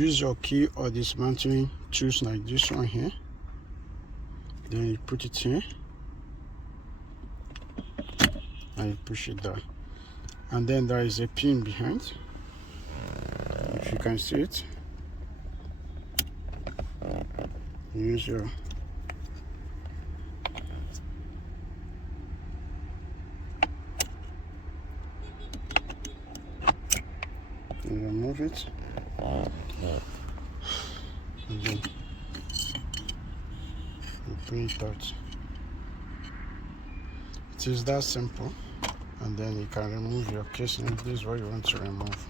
Use your key or dismantling tools like this one here. Then you put it here and you push it down. And then there is a pin behind, if you can see it. Use your remove it, and then you pull it out. It is that simple. And then you can remove your casing if this is what you want to remove.